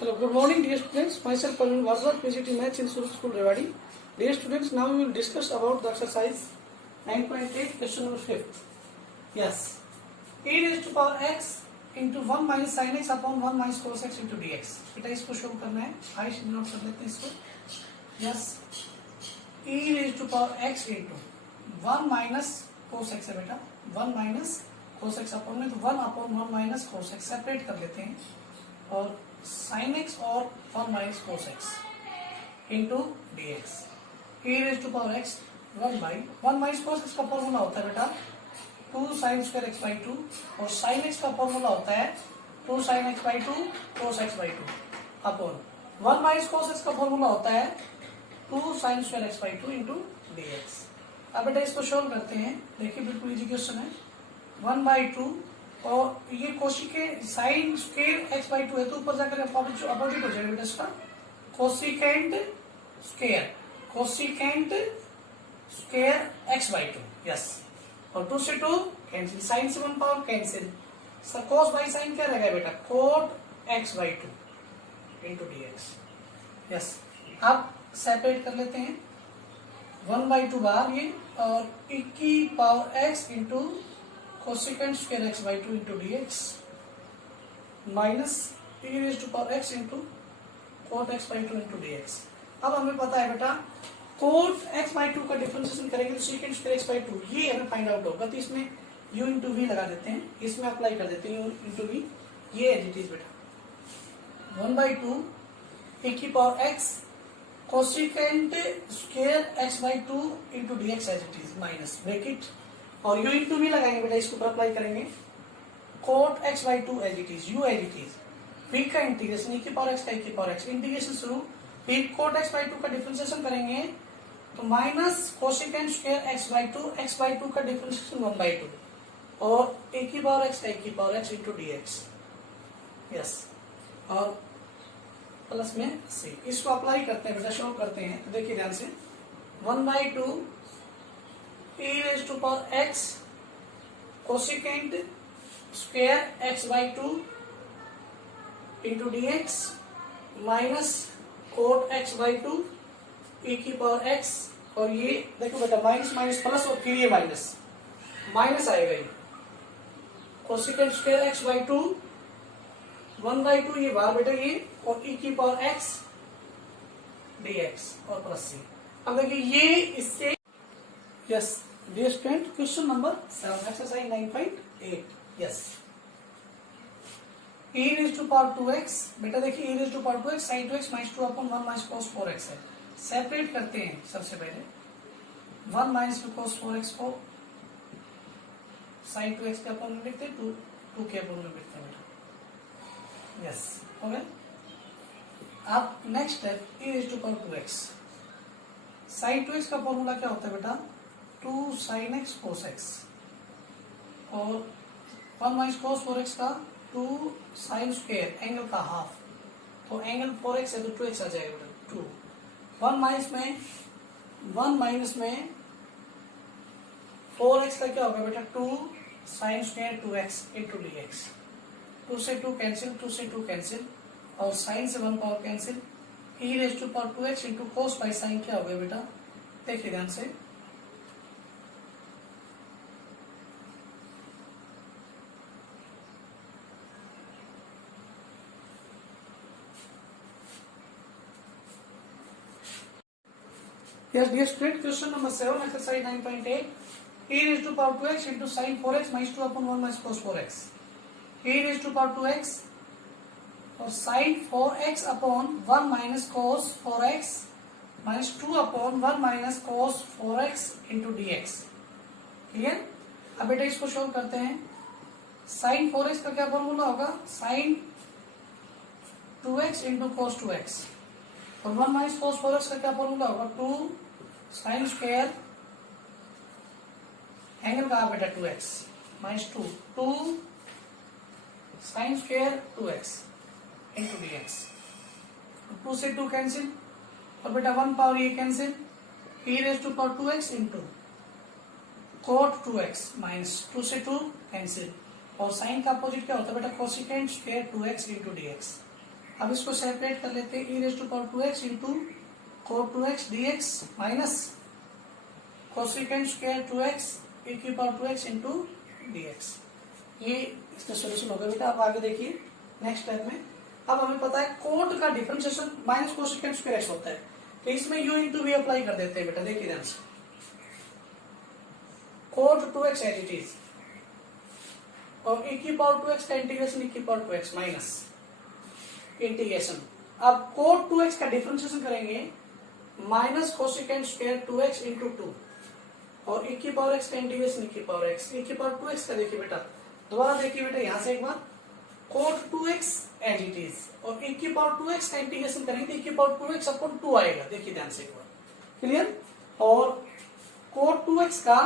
Hello, good morning dear students. Myself Praveen Varswat, PGT Maths in Surut School Rewari. Dear students, now we will discuss about the exercise 9.8 question number 5th. Yes. E raised to power x into 1 minus sin x upon 1 minus cos x into dx. बेटा इसको show करना है. I should note कर लेते हैं इसको. Yes. E raised to power x into 1 minus cos x है बेटा. 1 minus cos x upon में तो 1 upon 1 minus cos x separate कर लेते हैं और sin x और 1 minus cos x into dx. E raised to power x 1 by 1 minus cos x का फॉर्मूला होता है बेटा 2 sin square x by 2 और sin x का फॉर्मूला होता है 2 sin x by 2 cos x by 2 upon 1 minus cos x का formula होता है 2 sin square x by 2 into dx. अब बेटा इसको सोल्व करते हैं. देखिए बिल्कुल इजी क्वेश्चन है. 1 by 2 और ये cosecant sine square x by 2 है तो ऊपर जाकर अपोजिट हो जाएगा बेटा इसका cosecant square x by 2. Yes. और 2 से 2 कैंसिल. साइन से 1 पावर कैंसिल. सर कोस बाई साइन क्या रहेगा बेटा cot x by 2 into dx. Yes. अब सेपरेट कर लेते हैं 1 बाई 2 बार ये और e की power x into cosecant square x by 2 into dx minus e raised to power x into cot x by 2 into dx. अब हमें पता है बेटा cot x by 2 का डिफरेंशिएशन करेंगे तो secant square x by 2 ये हमें फाइंड आउट होगा. तो इसमें u into v लगा देते हैं. इसमें अप्लाई कर देते हैं u into v. ये एज इट इज बेटा 1 by 2 e की power x cosecant square x by 2 into dx as it is minus bracket और u इंटू भी लगाएंगे बेटा. इसके ऊपर अप्लाई करेंगे cot x by 2 as it is u as it is v का इंटीग्रेशन e की पावर x का e की पावर x इंटीग्रेशन शुरू फिर कोट x बाई 2 का डिफरेंशिएशन करेंगे तो minus cosecant square x by 2 का डिफरेंशिएशन 1 बाई 2 और e की पावर x का e की power x into dx. Yes. और प्लस में c. इसको अप्लाई करते हैं बेटा सॉल्व करते हैं तो देखिए ध्यान से 1 by 2 e raised to power x cosecant square x by 2 into dx minus cot x by 2 e की पावर x और ये देखो बेटा माइनस माइनस प्लस और फिर ये माइनस आएगा ये cosecant square x by 2 1 by 2 ये बार बेटा ये और e की पावर x dx और प्लस c. अब देखिए ये इससे yes. Dear student, question number 7, exercise 9.8. Yes. E raised to power 2x. बेटा देखिए e raised to power 2x sin 2x minus 2 upon 1 minus cos 4x है. सेपरेट करते हैं सबसे पहले 1 minus cos 4x को sin 2x के अपन में लिखते हैं 2 के अपन में लिखते हैं बेटा. यस. हो गया. अब next step e raised to power 2x. sin 2x का फॉर्मूला क्या होता है बेटा 2 sin x cos x और 1 माइनस cos 4x का 2 sin स्क्वायर एंगल का हाफ तो एंगल 4x है तो 2x आ जाएगा 2. 1 माइनस में 4x का क्या होगा बेटा 2 sin square 2x into dx. 2 से 2 कैंसिल 2 से 2 कैंसिल और sin से 1 power cancel. e raise to power 2x into cos by sin क्या होगा बेटा देखिए ध्यान से Yes, dear student, question number 7, exercise 9.8. E raised to power 2x into sin 4x minus 2 upon 1 minus cos 4x. E raised to power 2x और sin 4x upon 1 minus cos 4x minus 2 upon 1 minus cos 4x into dx. Clear. अब बेटा इसको solve करते हैं. sin 4x का क्या formula होगा sin 2x into cos 2x और 1 माइनस cos 4x का क्या फॉर्मूला होगा 2 sin स्क्वायर एंगल का बेटा 2x minus 2 sin square 2x into dx. 2 से 2 कैंसिल और बेटा 1 पावर ये cancel e raise to power 2x into cot 2x minus 2 से 2 कैंसिल और साइन का अपोजिट क्या होता है बेटा cosecant square 2x into dx. अब इसको सेपरेट कर लेते हैं, e raise to power 2x into cot 2x dx minus cosecant square 2x e की पावर 2x इंटू dx। ये इसका सोल्यूशन होगा बेटा। अब आगे देखिए नेक्स्ट स्टेप में। अब हमें पता है कोट का differentiation minus cosecant square x होता है, तो इसमें u इंटू वी अप्लाई कर देते हैं बेटा। देखिए ध्यान से, cot 2x as it is और e की पावर 2x का इंटीग्रेशन e की पावर 2x माइनस इंटीग्रेशन। अब कोट 2x का डिफरेंशिएशन करेंगे minus cosecant square 2x into 2 और e की पावर x का इंटीग्रेशन e की पावर x। e की पावर 2x का देखिए बेटा, दोबारा देखिए बेटा यहां से एक बार, cot 2x as it is और e की पावर 2x का इंटीग्रेशन करेंगे तो e की पावर 2x अपॉन 2 आएगा। देखिए ध्यान से एक बार, क्लियर। और कोट 2x का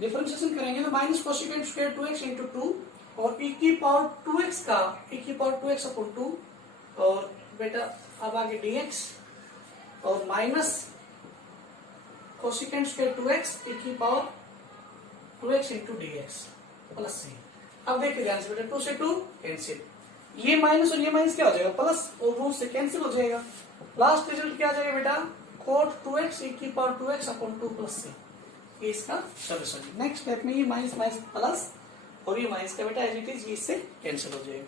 डिफरेंशिएशन करेंगे तो minus cosecant square 2x into 2 और e की पावर 2x का e की पावर 2x अपॉन 2 और बेटा अब आगे dx और minus cosecant square 2x e की power 2x into dx plus c। अब देखिए ध्यान से बेटा, 2 से 2 कैंसिल, ये माइनस और ये माइनस क्या हो जाएगा, प्लस, और वो से कैंसिल हो जाएगा। लास्ट रिजल्ट क्या आ जाएगा बेटा, कोट 2x e की power 2x upon 2 plus c। ये इसका सोल्यूशन। नेक्स्ट स्टेप में ये माइनस माइनस प्लस और ये माइनस का बेटा एज इट इज, ये इससे कैंसिल हो जाएगा।